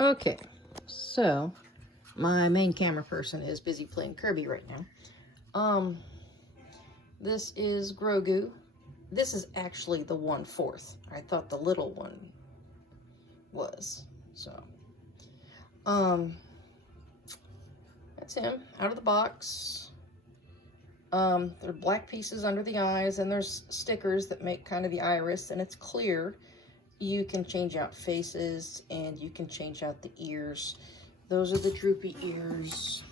Okay, so my main camera person is busy playing Kirby right now. This is Grogu. This is actually the 1/4. I thought the little one was. So, that's him out of the box. There are black pieces under the eyes, and there's stickers that make kind of the iris, and it's clear. You can change out faces, and you can change out the ears. Those are the droopy ears.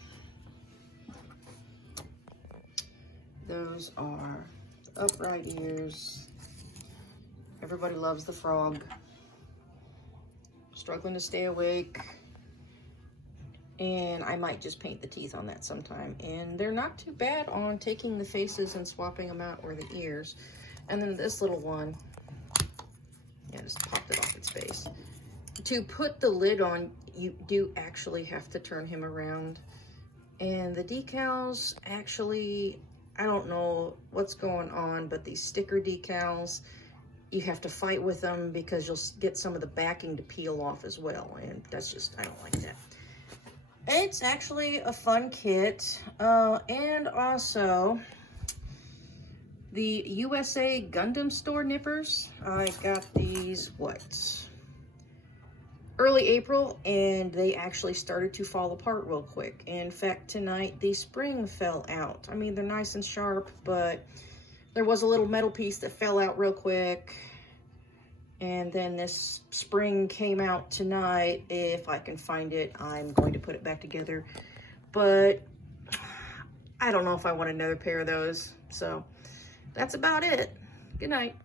Those are the upright ears. Everybody loves the frog. Struggling to stay awake. And I might just paint the teeth on that sometime. And they're not too bad on taking the faces and swapping them out, or the ears. And then this little one, yeah, just popped it off its face. To put the lid on, you do actually have to turn him around. And the decals, actually, I don't know what's going on, but these sticker decals, you have to fight with them because you'll get some of the backing to peel off as well. And that's just, I don't like that. It's actually a fun kit. And also, the USA Gundam store nippers. I got these, early April, and they actually started to fall apart real quick. In fact, tonight, the spring fell out. I mean, they're nice and sharp, but there was a little metal piece that fell out real quick. And then this spring came out tonight. If I can find it, I'm going to put it back together. But I don't know if I want another pair of those. So that's about it. Good night.